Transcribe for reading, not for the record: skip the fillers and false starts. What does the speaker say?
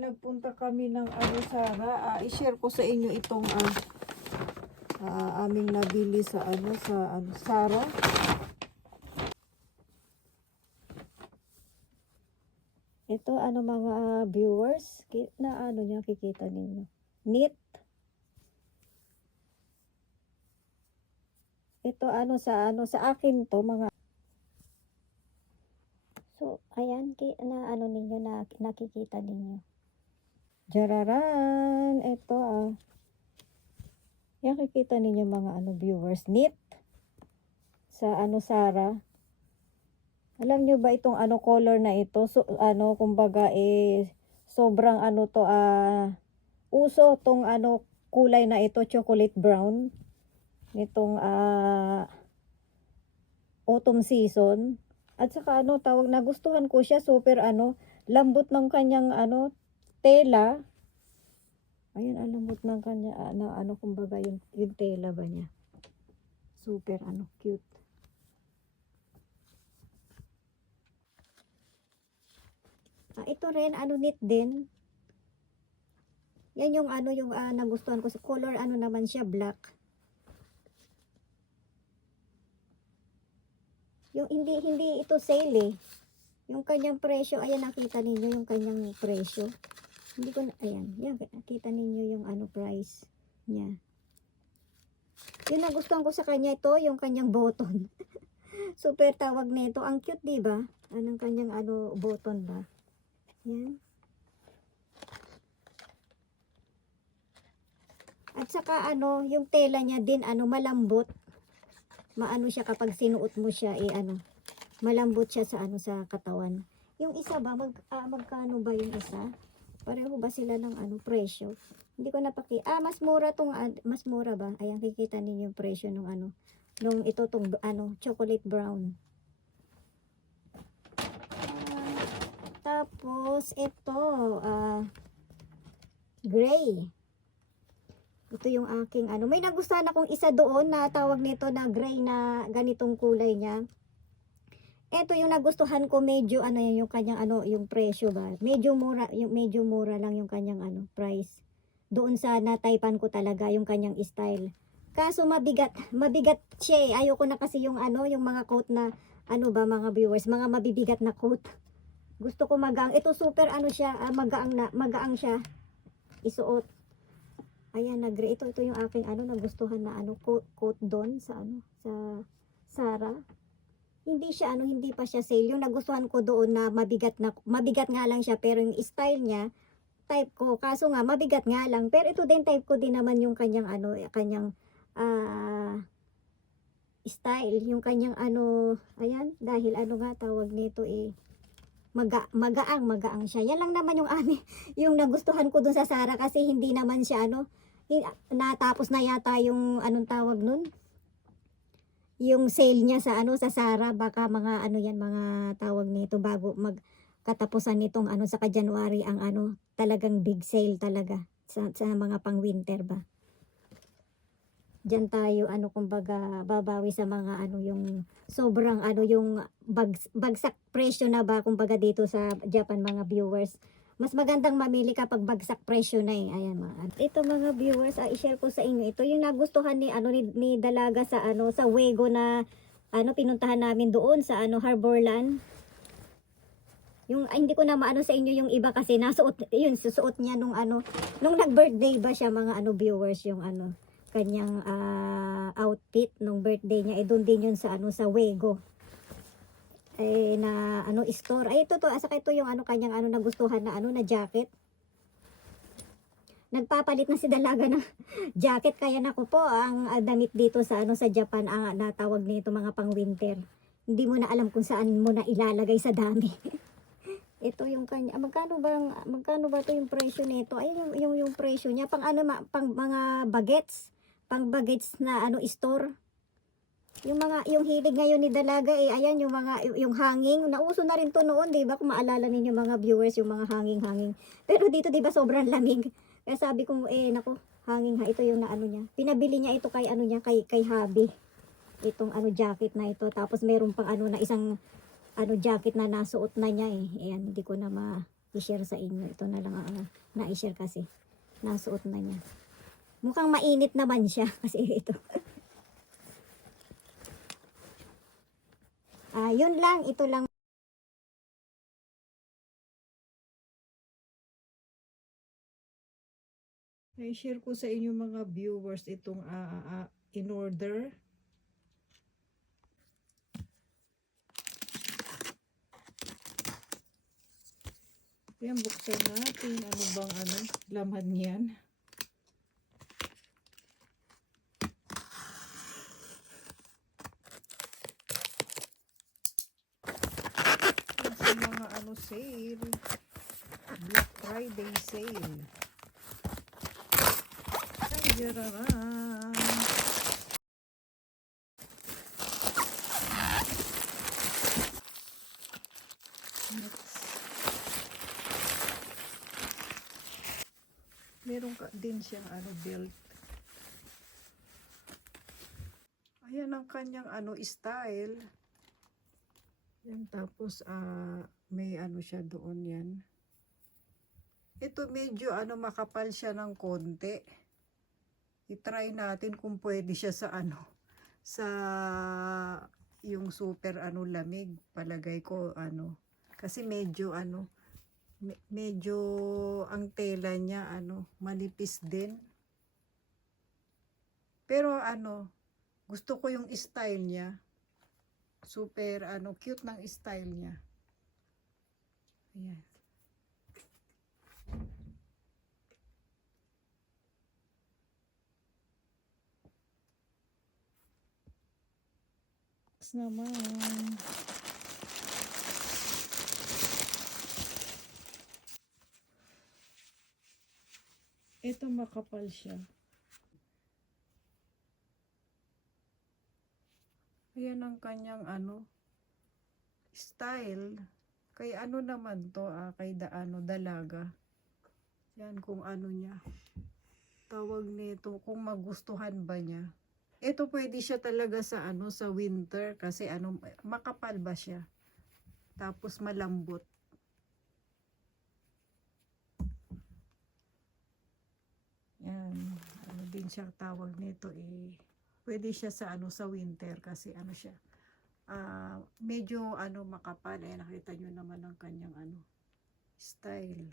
nagpunta kami ng Sara. I-share ko sa inyo itong aming nabili sa Sara. Ito mga viewers, na niya kikita ninyo. Knit. Ito sa akin to mga. So ayan ninyo na nakikita ninyo. Jararan, ito yan kikita ninyo mga viewers, knit sa Sara. Alam nyo ba itong color na ito? So kumbaga sobrang uso tong kulay na ito, chocolate brown. Nitong autumn season. At saka tawag, nagustuhan ko siya, super lambot ng kanyang tela. Ayan, ang lambot ng kanya kumbaga yung tela ba niya. Super cute. Ito rin knit din. Yan yung nagustuhan ko sa color, naman siya, black. Yung hindi ito sale yung kanyang presyo. Ayan, nakita ninyo yung kanyang presyo. Hindi ko ayan, nakita ninyo yung price niya. Yung nagustuhan ko sa kanya, ito yung kanyang button. Super tawag nito, ang cute, di ba? Anong kanyang button ba? Yan. At saka yung tela niya din malambot. Maano siya kapag sinuot mo siya malambot siya sa sa katawan. Yung isa ba magkano ba yung isa? Pareho ba sila ng presyo? Hindi ko mas mura tong mas mura ba? Ayan, kikita niyo yung presyo nung nung ito tong chocolate brown. Tapos ito gray. Ito yung aking may nagustuhan akong isa doon na tawag nito na gray na ganitong kulay niya. Ito yung nagustuhan ko, medyo yung kanyang yung presyo ba. Medyo mura lang yung kanyang price. Doon sa nataypan ko talaga yung kanyang style. Kaso mabigat siya. Ayoko na kasi yung yung mga coat na mga viewers, mga mabibigat na coat. Gusto ko magaang. Ito super siya, magaang siya isuot. Ayan, gray. Ito yung aking nagustuhan na coat doon sa sa Sara. Hindi siya hindi pa siya sale. Yung nagustuhan ko doon na mabigat nga lang siya, pero yung style niya type ko. Kaso nga mabigat nga lang. Pero ito din type ko din naman yung kanyang kanyang style, yung kanyang ayan, dahil nga tawag nito magaang siya. Yan lang naman yung yung nagustuhan ko dun sa Sara, kasi hindi naman siya natapos na yata yung anong tawag nun, yung sale niya sa sa Sara. Baka mga yan, mga tawag nito, bago magkatapusan nitong sa January ang talagang big sale talaga sa mga pang winter ba. Diyan tayo kumbaga babawi sa mga yung sobrang yung bagsak presyo na ba kumbaga dito sa Japan, mga viewers. Mas magandang mamili kapag bagsak presyo na Ayan ito mga viewers, i-share ko sa inyo. Ito yung nagustuhan ni ni Dalaga sa sa Wego na pinuntahan namin doon sa Harborland. Yung hindi ko na maano sa inyo yung iba kasi nasuot susuot niya nung nung nag-birthday ba siya, mga viewers, yung kanyang outfit nung birthday niya. Doon din yun sa sa Wego na store. Ito saka ito yung kanyang nagustuhan na na jacket. Nagpapalit na si Dalaga ng jacket, kaya naku po, ang damit dito sa sa Japan ang natawag nito mga pang winter. Hindi mo na alam kung saan mo na ilalagay sa dami. Ito yung kanya. Magkano ba to yung presyo nito? Ayun yung presyo niya pang pang mga bagets. Pang bagets na store. Yung hilig ngayon ni Dalaga ayan, yung hanging. Nauso na rin to noon, 'di ba? Kung maalala ninyo mga viewers, yung mga hanging. Pero dito 'di ba sobrang lamig. Kaya sabi ko naku, hanging ito yung niya. Pinabili niya ito kay niya, kay Habi. Itong jacket na ito. Tapos meron pang na isang jacket na nasuot na niya Ayan, hindi ko na i-share sa inyo. Ito na lang ang na-i-share kasi. Nasuot na niya. Mukhang mainit naman siya kasi ito. Yun lang, ito lang. I-share ko sa inyo mga viewers itong in order. Yan, buksan natin. Ano bang laman yan? Yan sa mga sale. Black Friday sale. Ay, jararan. Next. Meron ka din siyang belt. Ayan ang kanyang style. Yan, tapos may siya doon yan. Ito medyo makapal siya ng konti. I-try natin kung pwede siya sa sa yung super lamig. Palagay ko kasi medyo medyo ang tela niya manipis din. Pero gusto ko yung style niya. Super cute ng style niya. Ayan. Naman. Ito makapal siya. Ayan ang kanyang style. Kay naman to, kay dalaga. Yan kung niya. Tawag nito, kung magustuhan ba niya. Ito pwede siya talaga sa sa winter kasi makapal ba siya. Tapos malambot. Yan, din siya tawag nito pwede siya sa sa winter kasi siya. Medyo makapal nakita niyo naman ang kanyang style.